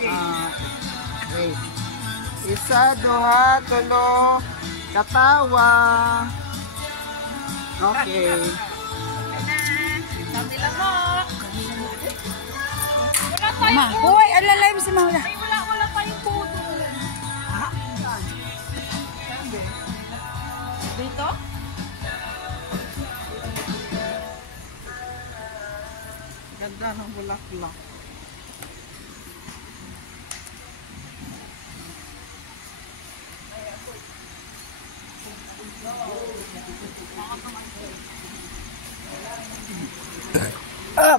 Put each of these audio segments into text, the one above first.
Wait. Isa, duha, tulo, katawa. Okay. Kami lang mo. Ma, hoy, alalay mo si Mama. Ay, wala pa yung puto. Ha? Dito? Ganda ng bulaklak.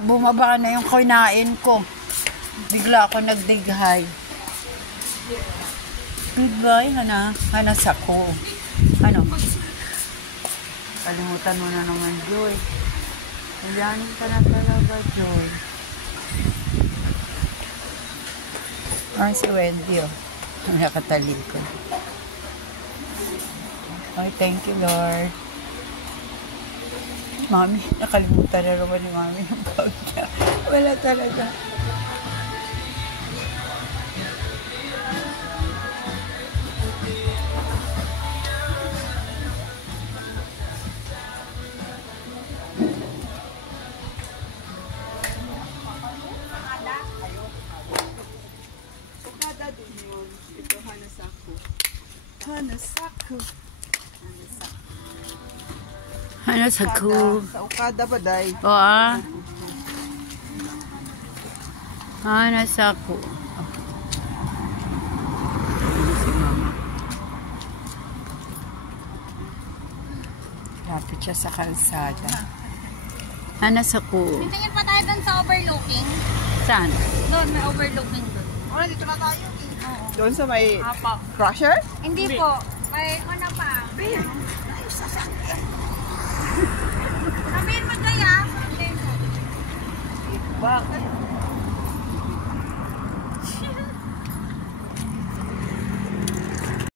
Bumaba na yung kinain ko. Bigla ako nagdighay. Goodbye, Hana. Hana sako. Ano? Kalimutan mo na naman, Joy. Kailangan ka na talaga, Joy. Si Wendy, oh. Nakatalig ko. Ay, thank you, Lord. Mami, nakalimutan na naman ni Mami yung bag niya. Wala talaga. Sukada din yun. Ito, Hanasako. Hanasako. Hanasako. Sa Okada ba, day? Oo, Hanasako. Si Mama. Lapit siya sa kalsada. Hanasako. Tingin pa tayo doon sa overlooking. Saan? Doon, may overlooking doon. Oh, dito na tayo. Doon sa may Apa. crusher? Hindi po. May ano pa. Sabihin mo kaya. Bakit?